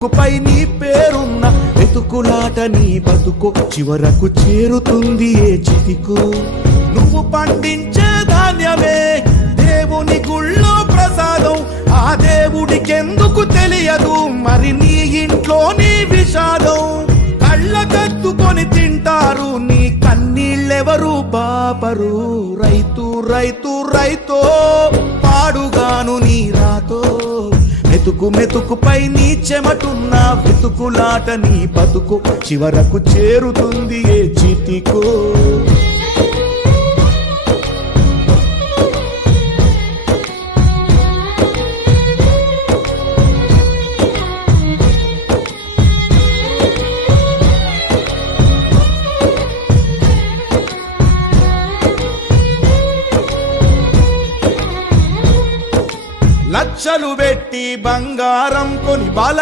పై నీ పేరున్న వెతుకులాట నీ బతుకు చివరకు చేరుతుంది ఏ చితికు. నువ్వు పండించే ధాన్యమే దేవుని గుళ్ళో ప్రసాదం, ఆ దేవుడికెందుకు తెలియదు మరి నీ ఇంట్లో నీ విషాదం. కళ్ళ కత్తుకొని తింటారు నీ కన్నీళ్ళెవరు బాపరు. రైతు రైతు రైతో పాడుగాను నీ రాతో, మెతుకు మెతుకుపై నీ చెమటున్న వెతుకులాట నీ బతుకు చివరకు చేరుతుంది ఏ చితికో. లక్షలు పెట్టి బంగారం కొని బల